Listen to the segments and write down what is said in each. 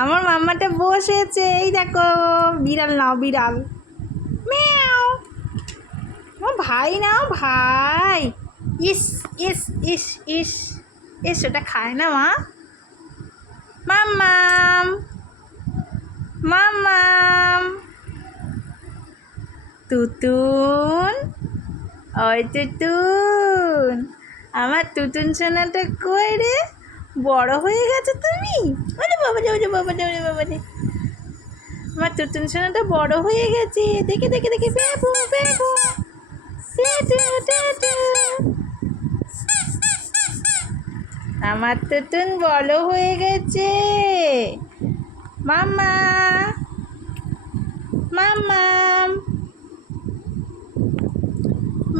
আমার মাম্মাটা বসেছে, এই দেখো বিড়াল নাও বিড়াল, ম্যাও। আমার ভাই নাও ভাই। ইস ইস ইস ইস ইস, ওটা খায় না মা। মাম্মাম মাম্মাম, তুতুন, ওই তুতুন, আমার তুতুন সোনাটা কই রে? বড় হয়ে গেছে তুমি? ওরে বাবা রে, ওরে বাবা রে, ওরে বাবা রে, আমার তুতুন সোনাটা বড় হয়ে গেছে। দেখে দেখে দেখে, পেপু পেপু টেটু টেটু, আমার তুতুন বড় হয়ে গেছে। মাম্মা মাম্মাম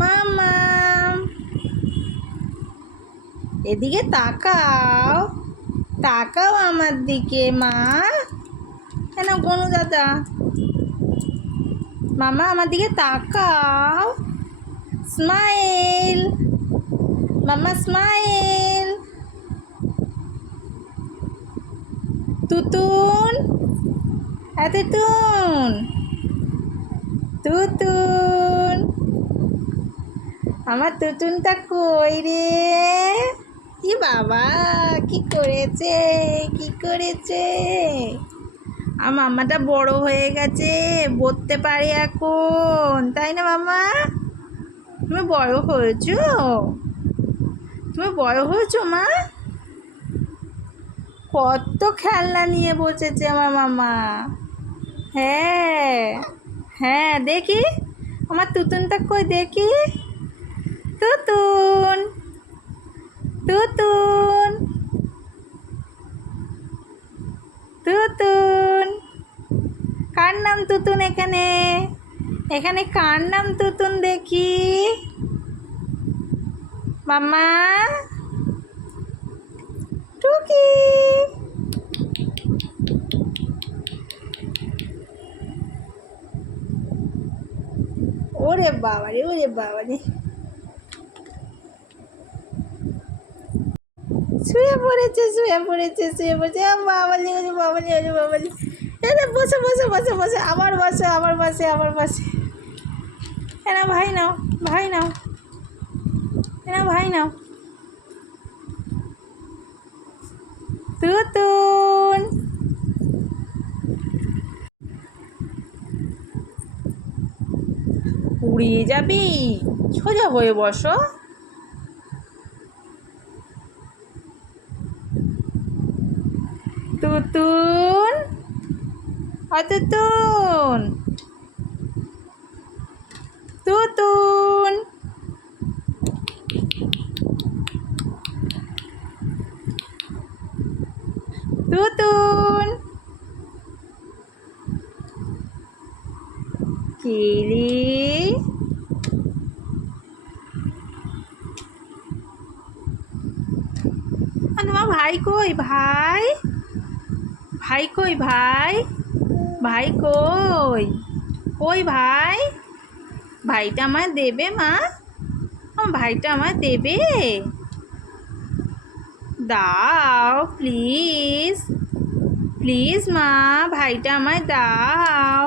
মাম্মাম, এদিকে তাকাও, তাকাও আমার দিকে মা। কেন গনু দাদা, মামা আমার দিকে তাকাও, স্মাইল মামা স্মাইল। তুতুন, হ্যাঁ তুতুন, তুতুন, আমার তুতুনটা কই রে? কি বাবা, কি করেছে, কি করেছে? আমার মামাটা বড় হয়ে গেছে, বলতে পারে এখন, তাই না মামা? তুমি বড় হয়েছো, তুমি বড় হয়েছো মা। কত খেলনা নিয়ে বসেছে আমার মামা। হ্যাঁ হ্যাঁ, দেখি আমার তুতুনটা কই দেখি। তুতুন তুতুন তুতুন, কার নাম তুতুন এখানে? এখানে কার নাম তুতুন দেখি? মামা টুকি, ওরে বাবারে, ওরে বাবারে, শুয়ে পড়েছে শুয়ে পড়েছে শুয়ে পড়েছে। বাবালি, ওরে বাবালি, ওরে বাবালি, এটা বসে বসে বসে বসে, আমার বসে আমার বসে আমার বসে। এনা ভাই নাও, ভাই নাও, এনা ভাই নাও। তুতুন, উড়িয়ে যাবি, সোজা হয়ে বসো। তুতুন, তুতুন, তুতুন, তুতুন, কিলি, তোমার ভাই কই? ভাই, ভাই কই? ভাই, ভাই কই? কই ভাই? ভাইটা আমায় দেবে মা? আমার ভাইটা আমায় দেবে? দাও প্লিজ, প্লিজ মা, ভাইটা আমায় দাও।